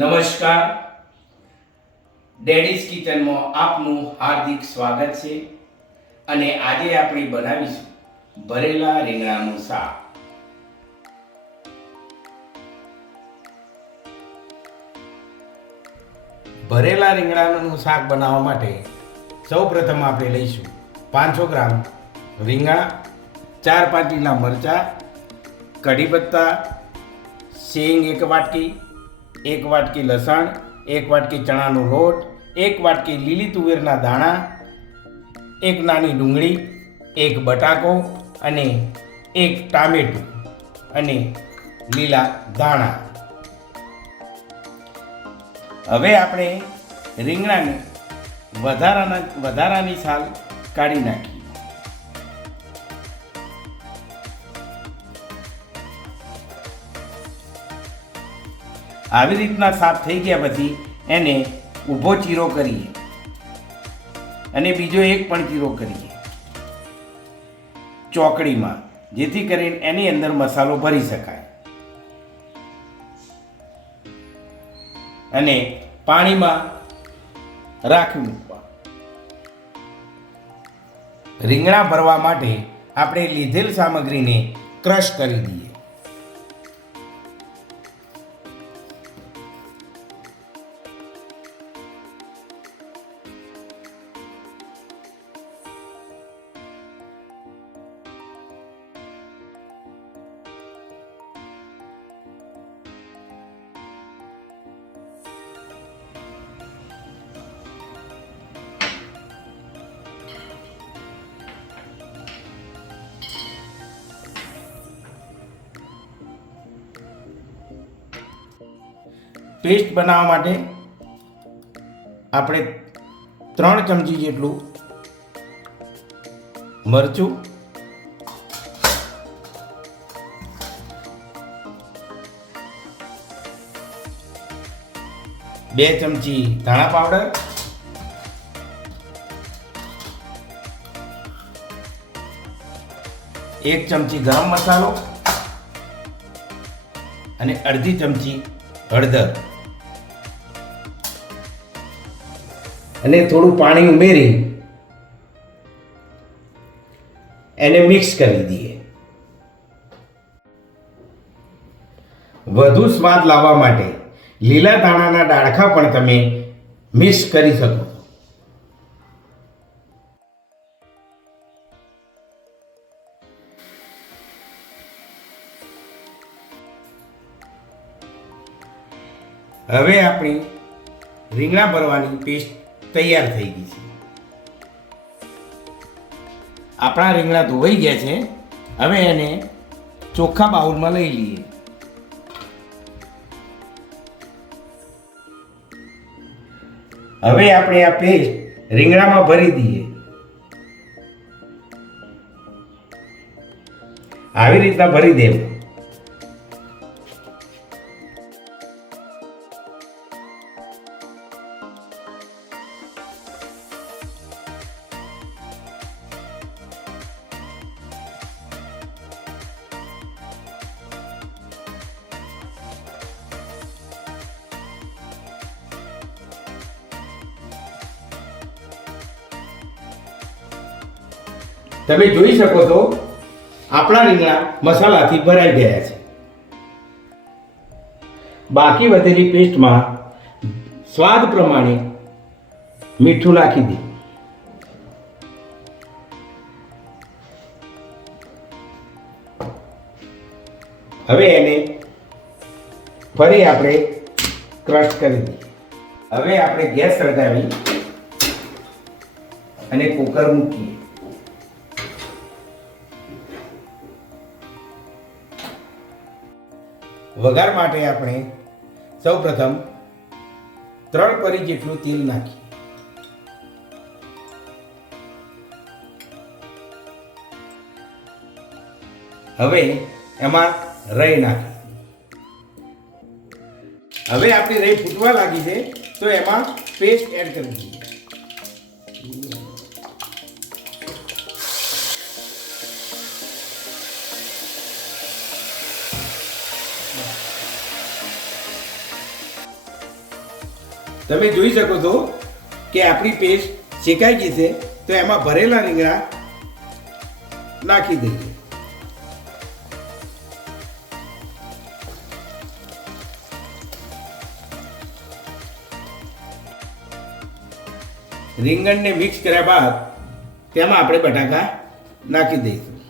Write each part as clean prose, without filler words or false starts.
નમસ્કાર, ડેડીઝ કિચનમાં આપનું હાર્દિક સ્વાગત છે. અને આજે આપણે બનાવીશું ભરેલા રીંગણાનું શાક. ભરેલા રીંગણાનું શાક બનાવવા માટે સૌપ્રથમ આપણે લઈશું 500 ગ્રામ રીંગણા, 4-5 લીલા મરચાં, કઢી પત્તા, સેંગ 1 વાટકી, 1 વાટકી લસણ, 1 વાટકી ચણાનો લોટ, 1 વાટકી લીલી તુવેરના દાણા, 1 નાની ડુંગળી, 1 બટાકો અને 1 ટામેટું અને લીલા ધાણા. હવે આપણે રીંગણાને વધારાની છાલ કાઢી નાખીએ. આવી રીતના સાફ થઈ ગયા પછી એને ઊભો ચીરો કરીએ અને બીજો એક પણ ચીરો કરીએ ચોકડીમાં, જેથી કરીને એની અંદર મસાલો ભરી શકાય. અને પાણીમાં રાખી મૂકવા. રીંગણા ભરવા માટે આપણે લીધેલ સામગ્રીને ક્રશ કરી દઈએ. પેસ્ટ બનાવવા માટે આપણે 3 ચમચી જેટલું મરચું, 2 ચમચી ધાણા પાવડર, 1 ચમચી ગરમ મસાલો અને અડધી ચમચી હળદર અને થોડું પાણી ઉમેરી એને મિક્સ કરી દઈએ. વધુ સ્વાદ લાવવા માટે લીલા ધાણાના ડાળખા પણ તમે મિક્સ કરી શકો. હવે આપણી રીંગણા ભરવાની પેસ્ટ તૈયાર થઈ ગઈ છે. આપણા રીંગણા ધોવાઈ ગયા છે. હવે એને ચોખ્ખા બાઉલમાં લઈ લઈએ. હવે આપણે આ પેસ્ટ રીંગણામાં ભરી દઈએ. આવી રીતના ભરી દેવું. તમે જોઈ શકો છો આપણા રીંગણા મસાલાથી ભરાઈ ગયા છે. બાકી વધેલી પેસ્ટમાં સ્વાદ પ્રમાણે મીઠું નાખી દે. હવે એને ફરી આપણે ક્રશ કરી દઈએ. હવે આપણે ગેસ સળગાવી અને કુકર મૂકીએ. વઘાર માટે આપણે સૌપ્રથમ 3 પરી જેટલું તેલ નાખીએ. હવે એમાં રાઈ નાખીએ. હવે આપણી રાઈ ફૂટવા લાગી છે તો એમાં પેસ્ટ એડ કરી દઈએ. તમે જોઈ શકો છો કે આપણી પેસ્ટ શેકાઈ ગઈ છે, તો એમાં ભરેલા રીંગણા નાખી દઈએ. રીંગણને મિક્સ કર્યા બાદ તેમાં આપણે બટાકા નાખી દઈશું.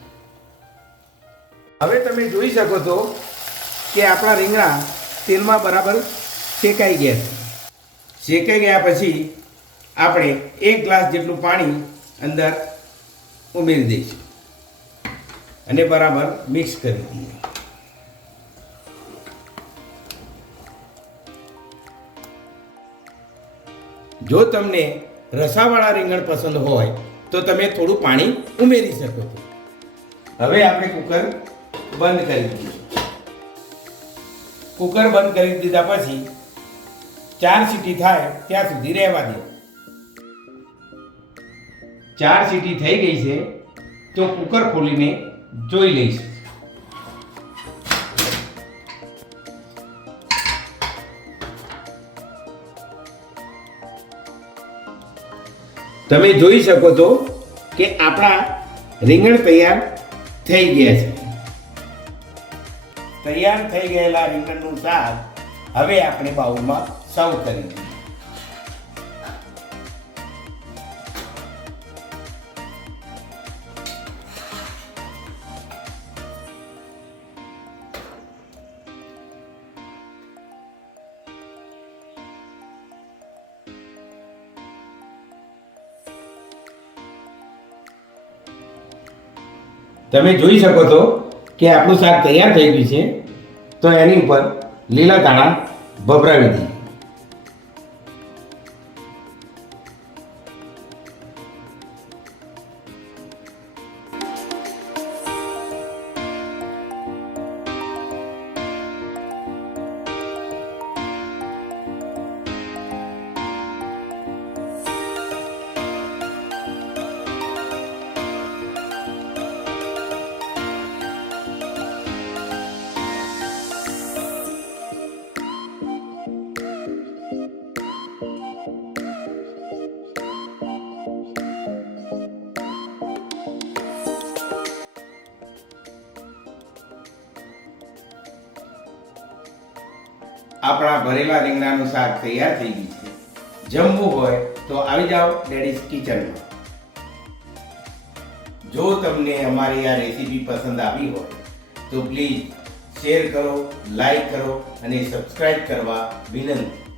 હવે તમે જોઈ શકો છો કે આપણા રીંગણા તેલમાં બરાબર શેકાઈ ગયા છે. શેકાઈ ગયા પછી આપણે 1 ગ્લાસ જેટલું પાણી અંદર ઉમેરી દઈશું અને બરાબર મિક્સ કરી દઈએ. જો તમને રસાવાળા રીંગણ પસંદ હોય તો તમે થોડું પાણી ઉમેરી શકો છો. હવે આપણે કુકર બંધ કરી દઈએ. કુકર બંધ કરી દીધા પછી 4 સીટી થાય ત્યાં સુધી રહેવા દે. 4 સીટી થઈ ગઈ છે તો કુકર ખોલીને જોઈ લઈશું. તમે જોઈ શકો છો કે આપણા રીંગણ તૈયાર થઈ ગયા છે. તૈયાર થઈ ગયેલા રીંગણનું શાક હવે આપણે બાઉલમાં સર્વ કરી દઈએ. તમે જોઈ શકો છો કે આપણું શાક તૈયાર થઈ ગયું છે, તો એની ઉપર લીલા ધાણા ભભરાવી દઈએ. આપણા ભરેલા રીંગણાનું શાક તૈયાર થઈ ગયું છે. જમવું હોય તો આવી જાઓ ડેડીઝ કિચનમાં. જો તમને અમારી આ રેસીપી પસંદ આવી હોય તો પ્લીઝ શેર કરો, લાઈક કરો અને સબસ્ક્રાઇબ કરવા વિનંતી.